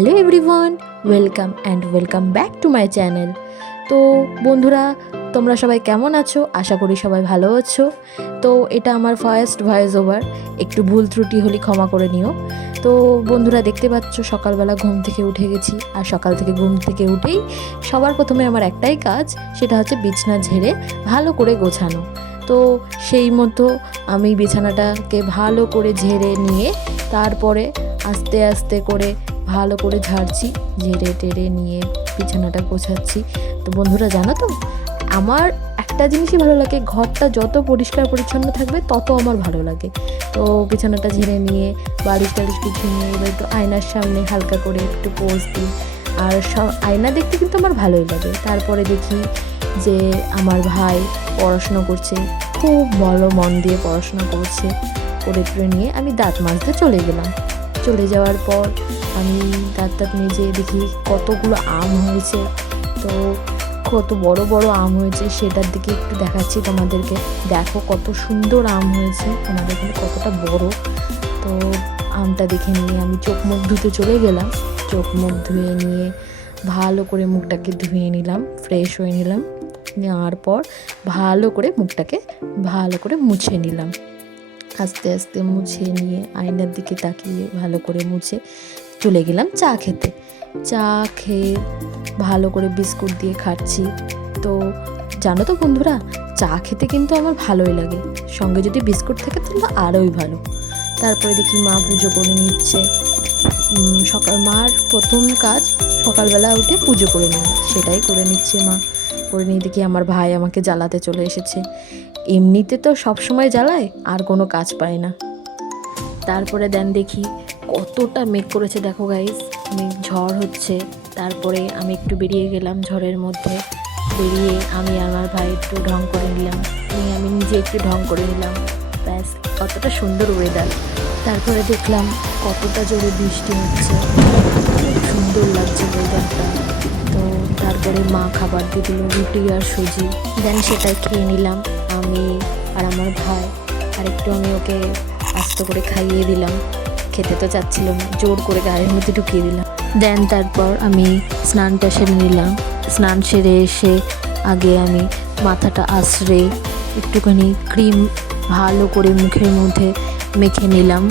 Hello everyone, welcome back to my channel. তো বন্ধুরা, তোমরা সবাই কেমন আছো? আশা করি সবাই ভালো আছো। তো এটা আমার ফার্স্ট ভয়েস ওভার, একটু ভুল ত্রুটি হলে ক্ষমা করে নিও। তো বন্ধুরা, দেখতে পাচ্ছ সকালবেলা ঘুম থেকে উঠে গেছি, আর সকাল থেকে ঘুম থেকে উঠেই সবার প্রথমে আমার একটাই কাজ, সেটা হচ্ছে বিছানা ঝেড়ে ভালো করে গোছানো। তো সেই মতো আমি বিছানাটাকে ভালো করে ঝেড়ে নিয়ে তারপরে আস্তে আস্তে করে ভালো করে ঝাড়ছি, ঝেড়ে টেড়ে নিয়ে বিছানাটা গোছাচ্ছি। তো বন্ধুরা, জানো তো, আমার একটা জিনিসই ভালো লাগে, ঘরটা যত পরিষ্কার পরিচ্ছন্ন থাকবে তত আমার ভালো লাগে। তো বিছানাটা ঝেড়ে নিয়ে বালিশ টালিশ গুছিয়ে নিয়ে এবার একটু আয়নার সামনে হালকা করে একটু পোজ দিই। আর আয়না দেখতে কিন্তু আমার ভালোই লাগে। তারপরে দেখি যে আমার ভাই পড়াশোনা করছে, খুব ভালো মন দিয়ে পড়াশোনা করছে। করে নিয়ে আমি দাঁত মাজতে চলে গেলাম। চলে যাওয়ার পর আমি দাঁত মেজে দেখি কতগুলো আম হয়েছে। তো কত বড় বড় আম হয়েছে সেটার দিকে একটু দেখাচ্ছি তোমাদেরকে। দেখো কত সুন্দর আম হয়েছে, আমাদের এখানে কতটা বড়। তো আমটা দেখে নিয়ে আমি চোখ মুখ ধুতে চলে গেলাম। চোখ মুখ ধুয়ে নিয়ে ভালো করে মুখটাকে ধুয়ে নিলাম, ফ্রেশ হয়ে নিলাম। নেওয়ার পর ভালো করে মুখটাকে ভালো করে মুছে নিলাম। আস্তে আস্তে মুছে নিয়ে আয়নার দিকে তাকিয়ে ভালো করে মুছে চলে গেলাম চা খেতে। চা খেয়ে ভালো করে বিস্কুট দিয়ে খাচ্ছি। তো জানো তো বন্ধুরা, চা খেতে কিন্তু আমার ভালোই লাগে, সঙ্গে যদি বিস্কুট থাকে তাহলে আরোই ভালো। তারপরে দেখি মা পুজো করে নিচ্ছে। মার প্রথম কাজ সকালবেলা উঠে পুজো করে নেওয়া, সেটাই করে নিচ্ছে মা। করে নিয়ে দেখি আমার ভাই আমাকে জ্বালাতে চলে এসেছে। এমনিতে তো সব সময় জ্বালায়, আর কোনো কাজ পায় না। তারপরে দেখি কতটা মেঘ করেছে, দেখো গাইস, মেঘ ঝড় হচ্ছে। তারপরে আমি একটু বেরিয়ে গেলাম ঝড়ের মধ্যে। বেরিয়ে আমি আমার ভাই একটু ঢং করে নিলাম, আমি নিজে একটু ঢং করে নিলাম। ব্যাস, কতটা সুন্দর ওয়েদার। তারপরে দেখলাম কতটা জোরে বৃষ্টি হচ্ছে, খুব সুন্দর লাগছে ওয়েদারটা। তো তারপরে মা খাবার দিয়ে দিল, রুটি আর সুজি। সেটাই খেয়ে নিলাম আমি আর আমার ভাই। আর একটু আমি ওকে আস্তে করে খাইয়ে দিলাম, খেতে তো চাচ্ছিল না, জোর করে গায়ের মধ্যে ঢুকিয়ে দিলাম। তারপর আমি স্নানটা সেরে নিলাম। স্নান সেরে এসে আগে আমি মাথাটা আঁচড়ে একটুখানি ক্রিম ভালো করে মুখের মধ্যে মেখে নিলাম।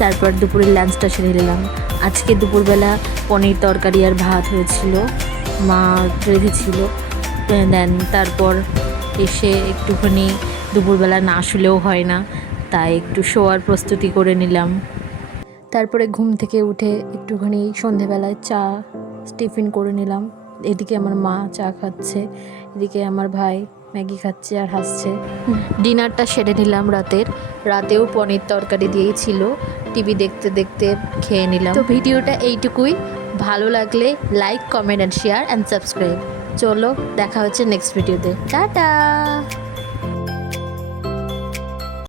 তারপর দুপুরের লাঞ্চটা সেরে নিলাম। আজকে দুপুরবেলা পনির তরকারি আর ভাত হয়েছিল, মা রেখেছিল। তারপর এসে একটুখানি দুপুরবেলা না শুলেও হয় না, তাই একটু শোয়ার প্রস্তুতি করে নিলাম। তারপরে ঘুম থেকে উঠে একটুখানি সন্ধেবেলায় চা টিফিন করে নিলাম। এদিকে আমার মা চা খাচ্ছে, এদিকে আমার ভাই ম্যাগি খাচ্ছে আর হাসছে। ডিনারটা সেরে নিলাম রাতেও পনির তরকারি দিয়েই ছিল, টিভি দেখতে দেখতে খেয়ে নিলাম। তো ভিডিওটা এইটুকুই, ভালো লাগলে like, comment and share and subscribe. চলো, দেখা হচ্ছে নেক্সট ভিডিওতে। টাটা।